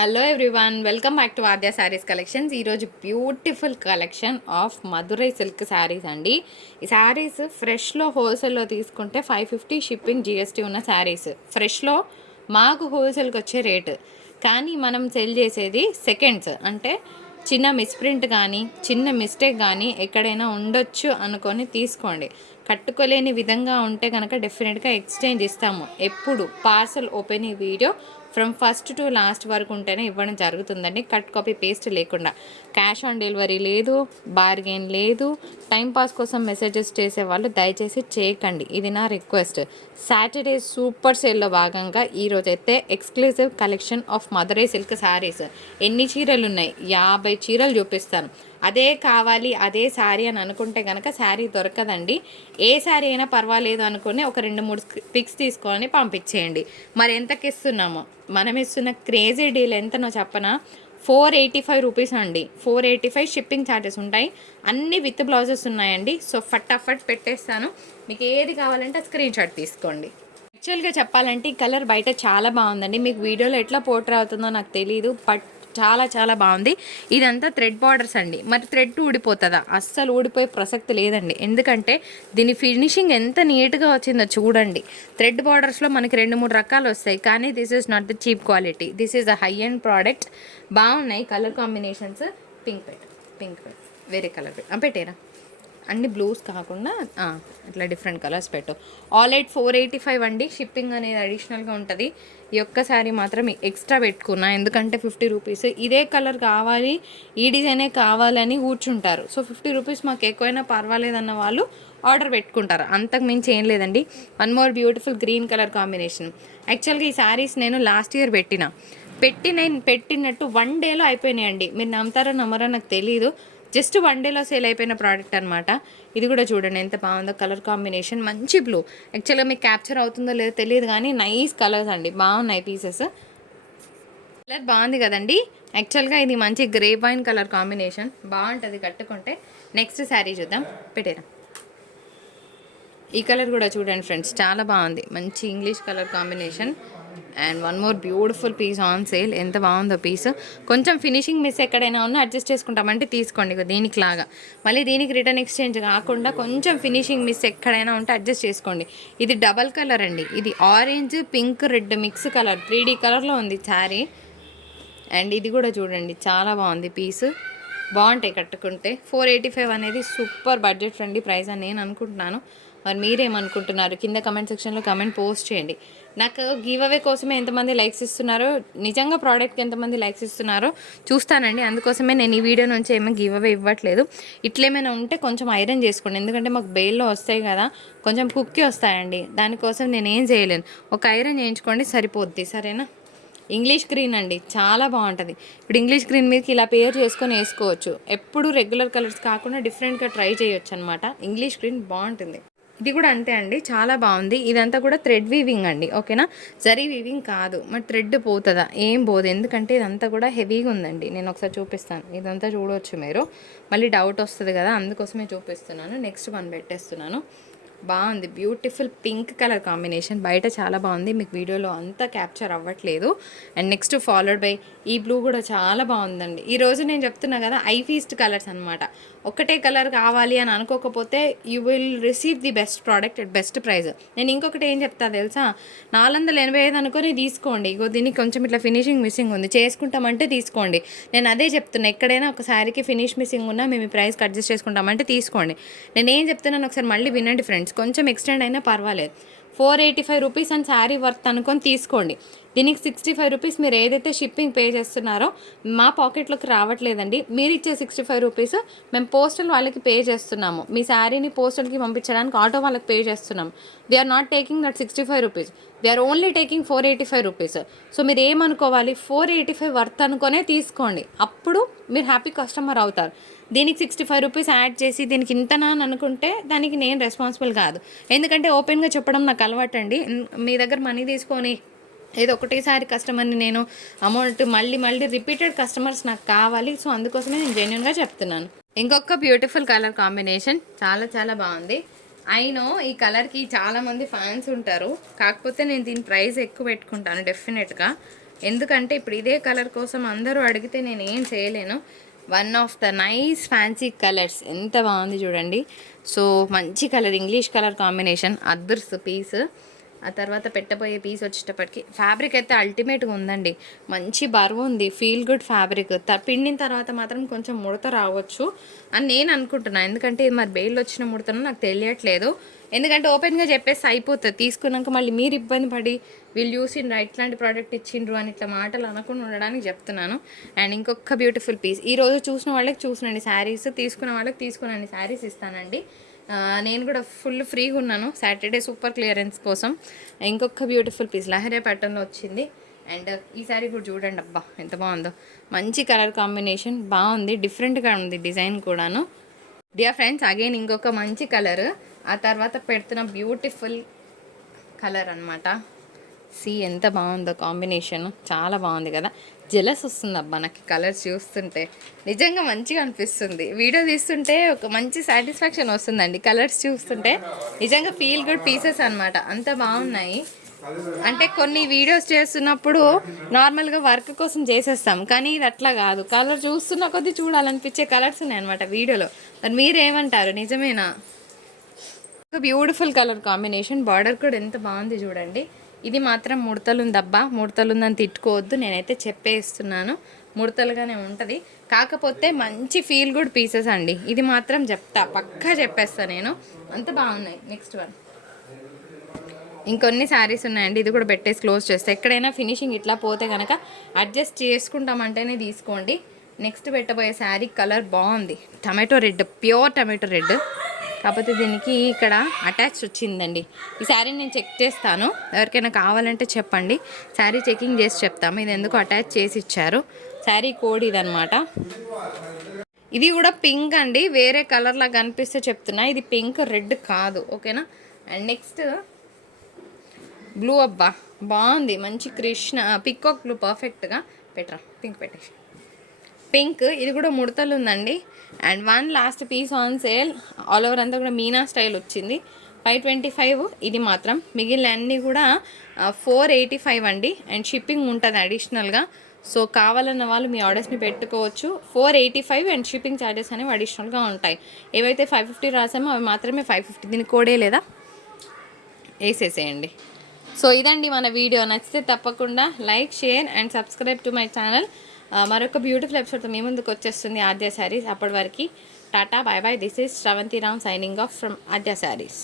Hello everyone, welcome back to Aadya sarees collections. ఈరోజు beautiful collection of Madurai silk sarees అండి. ఈ శారీస్ ఫ్రెష్లో హోల్సేల్లో తీసుకుంటే 550 షిప్పింగ్ జిఎస్టీ ఉన్న శారీస్. ఫ్రెష్లో మాకు హోల్సేల్కి వచ్చే రేటు, కానీ మనం సెల్ చేసేది సెకండ్స్. అంటే చిన్న మిస్ప్రింట్ కానీ చిన్న మిస్టేక్ కానీ ఎక్కడైనా ఉండొచ్చు అనుకొని తీసుకోండి. కట్టుకోలేని విధంగా ఉంటే కనుక డెఫినెట్గా ఎక్స్చేంజ్ ఇస్తాము. ఎప్పుడు parcel opening video from first to last వరకు ఉంటేనే ఇవ్వడం జరుగుతుందండి. కట్ కాపీ పేస్ట్ లేకుండా. క్యాష్ ఆన్ డెలివరీ లేదు, బార్గెన్ లేదు. టైంపాస్ కోసం మెసేజెస్ చేసేవాళ్ళు దయచేసి చేయకండి, ఇది నా రిక్వెస్ట్. సాటర్డే సూపర్ సేల్లో భాగంగా ఈరోజైతే exclusive collection of Madurai silk saris. ఎన్ని చీరలు ఉన్నాయి? 50 చీరలు చూపిస్తాను. అదే కావాలి అదే శారీ అని అనుకుంటే కనుక శారీ దొరకదండి. ఏ శారీ అయినా పర్వాలేదు అనుకుని ఒక 2-3 పిక్స్ తీసుకొని పంపించేయండి. మరి ఎంతకి ఇస్తున్నామో మనం ఇస్తున్న క్రేజీ డీల్ ఎంతనో చెప్పనా? 485 రూపీస్ అండి. 485 షిప్పింగ్ ఛార్జెస్ ఉంటాయి. అన్ని విత్ బ్లౌజెస్ ఉన్నాయండి. సో ఫటాఫట్ పెట్టేస్తాను. మీకు ఏది కావాలంటే స్క్రీన్ షాట్ తీసుకోండి. యాక్చువల్గా చెప్పాలంటే ఈ కలర్ బయట చాలా బాగుందండి. మీకు వీడియోలో ఎట్లా పోర్ట్రే అవుతుందో నాకు తెలియదు, బట్ చాలా చాలా బాగుంది. ఇదంతా థ్రెడ్ బార్డర్స్ అండి. మరి థ్రెడ్ ఊడిపోతుందా? అస్సలు ఊడిపోయే ప్రసక్తి లేదండి. ఎందుకంటే దీని ఫినిషింగ్ ఎంత నీట్గా వచ్చిందో చూడండి. థ్రెడ్ బార్డర్స్లో మనకి 2-3 రకాలు వస్తాయి, కానీ this is not the cheap quality. This is a high end product. బాగున్నాయి కలర్ కాంబినేషన్స్. పింక్ పెట్ వేరే కలర్ పెట్టేరా. అన్ని బ్లూస్ కాకుండా అట్లా డిఫరెంట్ కలర్స్ పెట్టు. ఆల్ ఎయిట్ 485 అండి. షిప్పింగ్ అనేది అడిషనల్గా ఉంటుంది. ఈ ఒక్క శారీ మాత్రం ఎక్స్ట్రా పెట్టుకున్నా, ఎందుకంటే 50 రూపీస్. ఇదే కలర్ కావాలి, ఈ డిజైనే కావాలని కూర్చుంటారు. సో 50 రూపీస్ మాకు ఎక్కువైనా పర్వాలేదన్న వాళ్ళు ఆర్డర్ పెట్టుకుంటారు. అంతకు మించి ఏం లేదండి. One more beautiful green colour combination. యాక్చువల్గా ఈ శారీస్ నేను లాస్ట్ ఇయర్ పెట్టినట్టు 1 డేలో అయిపోయినాయండి. మీరు నమ్ముతారో నమ్మరో నాకు తెలీదు. జస్ట్ 1 డేలో సేల్ అయిపోయిన ప్రోడక్ట్ అనమాట. ఇది కూడా చూడండి ఎంత బాగుందో. కలర్ కాంబినేషన్ మంచి బ్లూ. యాక్చువల్గా మీకు క్యాప్చర్ అవుతుందో లేదో తెలియదు, కానీ నైస్ కలర్స్ అండి. బాగున్నాయి పీసెస్. కలర్ బాగుంది కదండి. యాక్చువల్గా ఇది మంచి గ్రే వైన్ కలర్ కాంబినేషన్. బాగుంటుంది కట్టుకుంటే. నెక్స్ట్ శారీ చూద్దాం. పెట్టేరా. ఈ కలర్ కూడా చూడండి ఫ్రెండ్స్, చాలా బాగుంది. మంచి English colour combination. And one more beautiful piece on sale. ఎంత బాగుందో పీస్. కొంచెం ఫినిషింగ్ మిస్ ఎక్కడైనా ఉన్నా అడ్జస్ట్ చేసుకుంటామంటే తీసుకోండి. దీనికి లాగా మళ్ళీ దీనికి రిటర్న్ ఎక్స్చేంజ్ కాకుండా కొంచెం ఫినిషింగ్ మిస్ ఎక్కడైనా ఉంటే అడ్జస్ట్ చేసుకోండి. ఇది డబల్ కలర్ అండి. ఇది orange pink red mix colour 3D కలర్లో ఉంది శారీ. అండ్ ఇది కూడా చూడండి చాలా బాగుంది పీస్. బాగుంటాయి కట్టుకుంటే. 485 అనేది సూపర్ బడ్జెట్ ఫ్రెండ్లీ ప్రైస్ అని నేను అనుకుంటున్నాను. మరి మీరేమనుకుంటున్నారు? కింద కమెంట్ సెక్షన్లో కమెంట్ పోస్ట్ చేయండి. నాకు గివ్ అవే కోసమే ఎంతమంది లైక్స్ ఇస్తున్నారో, నిజంగా ప్రోడక్ట్కి ఎంతమంది లైక్స్ ఇస్తున్నారో చూస్తానండి. అందుకోసమే నేను ఈ వీడియో నుంచి ఏమో గివ్ అవే ఇవ్వట్లేదు. ఇట్లేమైనా ఉంటే కొంచెం ఐరన్ చేసుకోండి, ఎందుకంటే మాకు బెయిల్లో వస్తాయి కదా, కొంచెం కుక్కి వస్తాయండి. దానికోసం నేను ఏం చేయలేను. ఒక ఐరన్ చేయించుకోండి సరిపోద్ది, సరేనా? ఇంగ్లీష్ గ్రీన్ అండి, చాలా బాగుంటుంది. ఇప్పుడు ఇంగ్లీష్ గ్రీన్ మీదకి ఇలా పేర్ చేసుకొని వేసుకోవచ్చు. ఎప్పుడు రెగ్యులర్ కలర్స్ కాకుండా డిఫరెంట్గా ట్రై చేయొచ్చు అనమాట. ఇంగ్లీష్ గ్రీన్ బాగుంటుంది. ఇది కూడా అంతే అండి, చాలా బాగుంది. ఇదంతా కూడా థ్రెడ్ వీవింగ్ అండి, ఓకేనా? జరీ వీవింగ్ కాదు. మరి థ్రెడ్ పోతుందా? ఏం పోదు, ఎందుకంటే ఇదంతా కూడా హెవీగా ఉందండి. నేను ఒకసారి చూపిస్తాను. ఇదంతా చూడవచ్చు మీరు, మళ్ళీ డౌట్ వస్తుంది కదా, అందుకోసమే చూపిస్తున్నాను. నెక్స్ట్ వన్ పెట్టేస్తున్నాను. బాగుంది, బ్యూటిఫుల్ పింక్ కలర్ కాంబినేషన్. బయట చాలా బాగుంది, మీకు వీడియోలో అంతా క్యాప్చర్ అవ్వట్లేదు. అండ్ నెక్స్ట్ ఫాలోడ్ బై ఈ బ్లూ కూడా చాలా బాగుందండి. ఈరోజు నేను చెప్తున్నా కదా, ఐ ఫీస్ట్ కలర్స్ అనమాట. ఒకటే కలర్ కావాలి అని అనుకోకపోతే you will receive the best product at best price. నేను ఇంకొకటి ఏం చెప్తా తెలుసా? 485 అనుకొని తీసుకోండి. ఇగో దీనికి కొంచెం ఇట్లా ఫినిషింగ్ మిస్సింగ్ ఉంది, చేసుకుంటామంటే తీసుకోండి. నేను అదే చెప్తున్నా, ఎక్కడైనా ఒక శారీకి ఫినిష్ మిస్సింగ్ ఉన్నా మేము ఈ ప్రైస్కి అడ్జస్ట్ చేసుకుంటామంటే తీసుకోండి. నేను ఏం చెప్తున్నాను ఒకసారి మళ్ళీ వినండి ఫ్రెండ్స్, కొంచెం ఎక్స్టెండ్ అయినా పర్వాలేదు. 485 రూపీస్ అని శారీ వర్త్ అనుకొని తీసుకోండి. దీనికి 65 రూపీస్ మీరు ఏదైతే షిప్పింగ్ పే చేస్తున్నారో మా పాకెట్లోకి రావట్లేదండి. మీరు ఇచ్చే 65 రూపీస్ మేము పోస్టల్ వాళ్ళకి పే చేస్తున్నాము. మీ శారీని పోస్టల్కి పంపించడానికి ఆటో వాళ్ళకి పే చేస్తున్నాము. We're not taking that 65 rupees, we're only taking 485 rupees. So మీరు ఏమనుకోవాలి, 485 వర్త్ అనుకునే తీసుకోండి. అప్పుడు మీరు హ్యాపీ కస్టమర్ అవుతారు. దీనికి 65 రూపీస్ యాడ్ చేసి దీనికి ఇంతనా అని అనుకుంటే దానికి నేను రెస్పాన్సిబుల్ కాదు. ఎందుకంటే ఓపెన్గా చెప్పడం నాకు అలవాటు అండి. మీ దగ్గర మనీ తీసుకొని ఏదో ఒకటేసారి కస్టమర్ని నేను అమౌంట్ మళ్ళీ రిపీటెడ్ కస్టమర్స్ నాకు కావాలి. సో అందుకోసమే నేను జెన్యున్గా చెప్తున్నాను. ఇంకొక బ్యూటిఫుల్ కలర్ కాంబినేషన్, చాలా చాలా బాగుంది. అయినో ఈ కలర్కి చాలామంది ఫ్యాన్స్ ఉంటారు, కాకపోతే నేను దీని ప్రైస్ ఎక్కువ పెట్టుకుంటాను డెఫినెట్గా. ఎందుకంటే ఇప్పుడు ఇదే కలర్ కోసం అందరూ అడిగితే నేను ఏం చేయలేను. One of the nice fancy colours, ఎంత బాగుంది చూడండి. సో మంచి colour, English colour combination, others piece. ఆ తర్వాత పెట్టబోయే పీస్ వచ్చేటప్పటికి ఫ్యాబ్రిక్ అయితే అల్టిమేట్గా ఉందండి. మంచి బరువు ఉంది, ఫీల్ గుడ్ ఫ్యాబ్రిక్. పిండిన తర్వాత మాత్రం కొంచెం ముడత రావచ్చు అని నేను అనుకుంటున్నాను. ఎందుకంటే మరి బెయిల్ వచ్చిన ముడతను నాకు తెలియట్లేదు. ఎందుకంటే ఓపెన్గా చెప్పేసి అయిపోతుంది, తీసుకున్నాక మళ్ళీ మీరు ఇబ్బంది పడి వీళ్ళు చూసిండ్రు ఇట్లాంటి ప్రోడక్ట్ ఇచ్చిండ్రు అని ఇట్లా మాటలు అనకుండా ఉండడానికి చెప్తున్నాను. అండ్ ఇంకొక బ్యూటిఫుల్ పీస్, ఈరోజు చూసిన వాళ్ళకి చూసినండి శారీస్, తీసుకున్న వాళ్ళకి తీసుకునండి శారీస్ ఇస్తానండి. నేను కూడా ఫుల్ ఫ్రీగా ఉన్నాను సాటర్డే సూపర్ క్లియరెన్స్ కోసం. ఇంకొక బ్యూటిఫుల్ పీస్ లహరే ప్యాటర్న్లో వచ్చింది. అండ్ ఈ శారీ కూడా చూడండి, అబ్బా ఎంత బాగుందో. మంచి కలర్ కాంబినేషన్, బాగుంది, డిఫరెంట్గా ఉంది డిజైన్ కూడాను. డియర్ ఫ్రెండ్స్, అగైన్ ఇంకొక మంచి కలర్, ఆ తర్వాత పెడుతున్న బ్యూటిఫుల్ కలర్ అనమాట. ఎంత బాగుందో కాంబినేషన్, చాలా బాగుంది కదా. జెలస్ వస్తుంది అబ్బా నాకు కలర్స్ చూస్తుంటే, నిజంగా మంచిగా అనిపిస్తుంది. వీడియో తీస్తుంటే ఒక మంచి సాటిస్ఫాక్షన్ వస్తుందండి, కలర్స్ చూస్తుంటే నిజంగా ఫీల్ గుడ్ పీసెస్ అనమాట, అంత బాగున్నాయి. అంటే కొన్ని వీడియోస్ చేస్తున్నప్పుడు నార్మల్గా వర్క్ కోసం చేసేస్తాం, కానీ ఇది అట్లా కాదు, కలర్ చూస్తున్న కొద్దీ చూడాలనిపించే కలర్స్ ఉన్నాయి అనమాట వీడియోలో. మరి మీరేమంటారు, నిజమేనా? ఒక బ్యూటిఫుల్ కలర్ కాంబినేషన్, బార్డర్ కూడా ఎంత బాగుంది చూడండి. ఇది మాత్రం ముడతలుందబ్బా, ముడతలుందని తిట్టుకోవద్దు, నేనైతే చెప్పేస్తున్నాను, ముడతలుగానే ఉంటుంది. కాకపోతే మంచి ఫీల్ గుడ్ పీసెస్ అండి, ఇది మాత్రం చెప్తా, పక్కా చెప్పేస్తాను నేను, అంత బాగున్నాయి. నెక్స్ట్ వన్, ఇంకొన్ని శారీస్ ఉన్నాయండి, ఇది కూడా పెట్టేసి క్లోజ్ చేస్తే. ఎక్కడైనా ఫినిషింగ్ ఇట్లా పోతే కనుక అడ్జస్ట్ చేసుకుంటామంటేనే తీసుకోండి. నెక్స్ట్ పెట్టబోయే శారీ కలర్ బాగుంది, tomato red, pure tomato red. కాకపోతే దీనికి ఇక్కడ అటాచ్ వచ్చిందండి. ఈ శారీ నేను చెక్ చేస్తాను, ఎవరికైనా కావాలంటే చెప్పండి, శారీ చెకింగ్ చేసి చెప్తాము. ఇది ఎందుకు అటాచ్ చేసి ఇచ్చారు, శారీ కోడ్ ఇదనమాట. ఇది కూడా పింక్ అండి, వేరే కలర్లా కనిపిస్తే చెప్తున్నా, ఇది పింక్ రెడ్ కాదు, ఓకేనా. అండ్ నెక్స్ట్ బ్లూ, అబ్బా బాగుంది, మంచి కృష్ణ పికాక్ బ్లూ, పర్ఫెక్ట్గా పెట్టరా, పింక్ పెట్టేసి పింక్. ఇది కూడా ముడతలు ఉందండి. And one last piece on sale, all over అంతా కూడా మీనా స్టైల్ వచ్చింది, 525 ఇది మాత్రం. మిగిలిన అన్నీ కూడా 485 అండి. అండ్ షిప్పింగ్ ఉంటుంది అడిషనల్గా. సో కావాలన్న వాళ్ళు మీ ఆర్డర్స్ని పెట్టుకోవచ్చు. 485 అండ్ షిప్పింగ్ ఛార్జెస్ అనేవి అడిషనల్గా ఉంటాయి. ఏవైతే 550 రాసామో అవి మాత్రమే 550, దీని కోడే లేదా వేసేసేయండి. సో ఇదండి మన వీడియో, నచ్చితే తప్పకుండా like, share and subscribe to my channel. మరొక బ్యూటిఫుల్ ఎపిసోడ్తో మీ ముందుకు వచ్చేస్తుంది ఆద్య శారీస్. అప్పటి వరకు tata, bye bye. This is Sravanthi Ram signing off from Aadya saris.